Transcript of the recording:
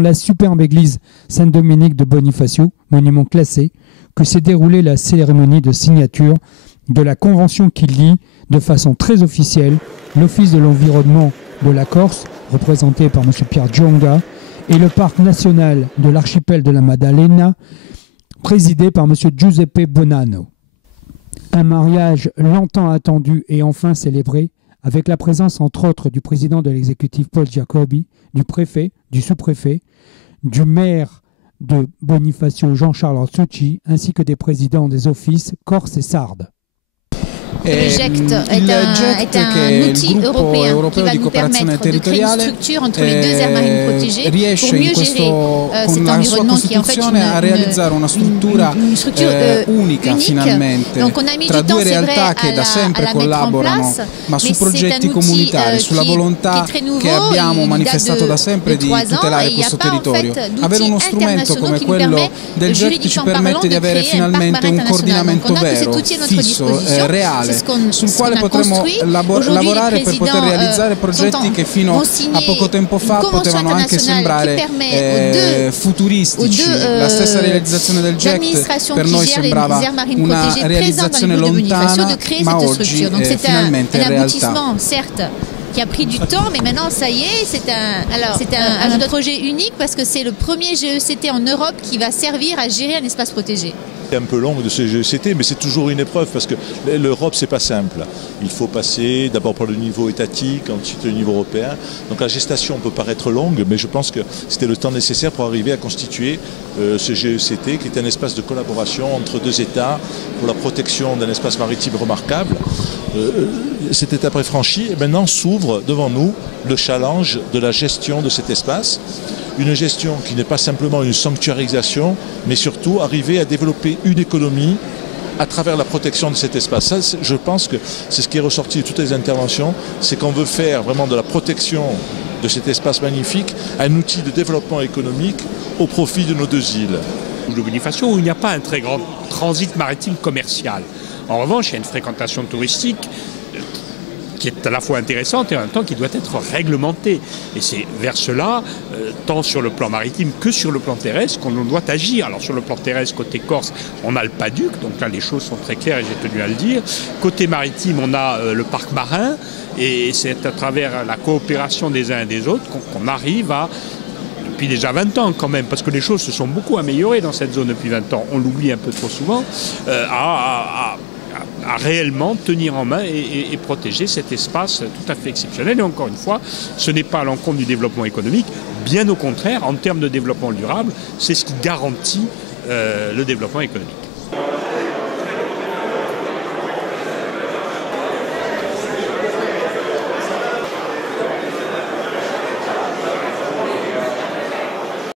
La superbe église Saint-Dominique de Bonifacio, monument classé, que s'est déroulée la cérémonie de signature de la convention qui lie de façon très officielle l'Office de l'environnement de la Corse, représenté par M. Pierre Gionga, et le parc national de l'archipel de la Maddalena, présidé par M. Giuseppe Bonanno. Un mariage longtemps attendu et enfin célébré, avec la présence entre autres du président de l'exécutif Paul Giacobbi, du préfet, du sous-préfet, du maire de Bonifacio Jean-Charles Orsucci, ainsi que des présidents des offices Corse et Sardes. Le GECT est un outil européen qui va nous permettre de créer une structure entre les deux aires marines protégées pour mieux gérer cet environnement qui est en fait une structure unique. Donc on a mis du temps, c'est vrai, à la mettre en place, mais c'est un outil qui est très nouveau, il date de 3 ans et il n'y a pas en fait d'outils internationaux qui nous permet, juridiquement parlant, de créer un parc marin international. Donc on a tout cet outil à notre disposition. Sul quale potremo lavorare per poter realizzare progetti che fino a poco tempo fa potevano anche sembrare futuristici. La stessa realizzazione del GECT per noi sembrava una realizzazione lontana, ma oggi finalmente è realtà. Qui a pris du temps, mais maintenant ça y est, c'est un projet unique parce que c'est le premier GECT en Europe qui va servir à gérer un espace protégé. C'est un peu long de ce GECT, mais c'est toujours une épreuve parce que l'Europe, c'est pas simple. Il faut passer d'abord par le niveau étatique, ensuite le niveau européen. Donc la gestation peut paraître longue, mais je pense que c'était le temps nécessaire pour arriver à constituer ce GECT, qui est un espace de collaboration entre deux États pour la protection d'un espace maritime remarquable. Cette étape est franchie et maintenant s'ouvre devant nous le challenge de la gestion de cet espace. Une gestion qui n'est pas simplement une sanctuarisation, mais surtout arriver à développer une économie à travers la protection de cet espace. Ça, je pense que c'est ce qui est ressorti de toutes les interventions, c'est qu'on veut faire vraiment de la protection de cet espace magnifique un outil de développement économique au profit de nos deux îles. De Bonifacio, où il n'y a pas un très grand transit maritime commercial. En revanche, il y a une fréquentation touristique qui est à la fois intéressante et en même temps qui doit être réglementée. Et c'est vers cela, tant sur le plan maritime que sur le plan terrestre, qu'on doit agir. Alors sur le plan terrestre, côté Corse, on a le Paduc, donc là les choses sont très claires et j'ai tenu à le dire. Côté maritime, on a le parc marin, et c'est à travers la coopération des uns et des autres qu'on arrive à, depuis déjà 20 ans quand même, parce que les choses se sont beaucoup améliorées dans cette zone depuis 20 ans, on l'oublie un peu trop souvent, à réellement tenir en main et protéger cet espace tout à fait exceptionnel. Et encore une fois, ce n'est pas à l'encontre du développement économique, bien au contraire, en termes de développement durable, c'est ce qui garantit le développement économique.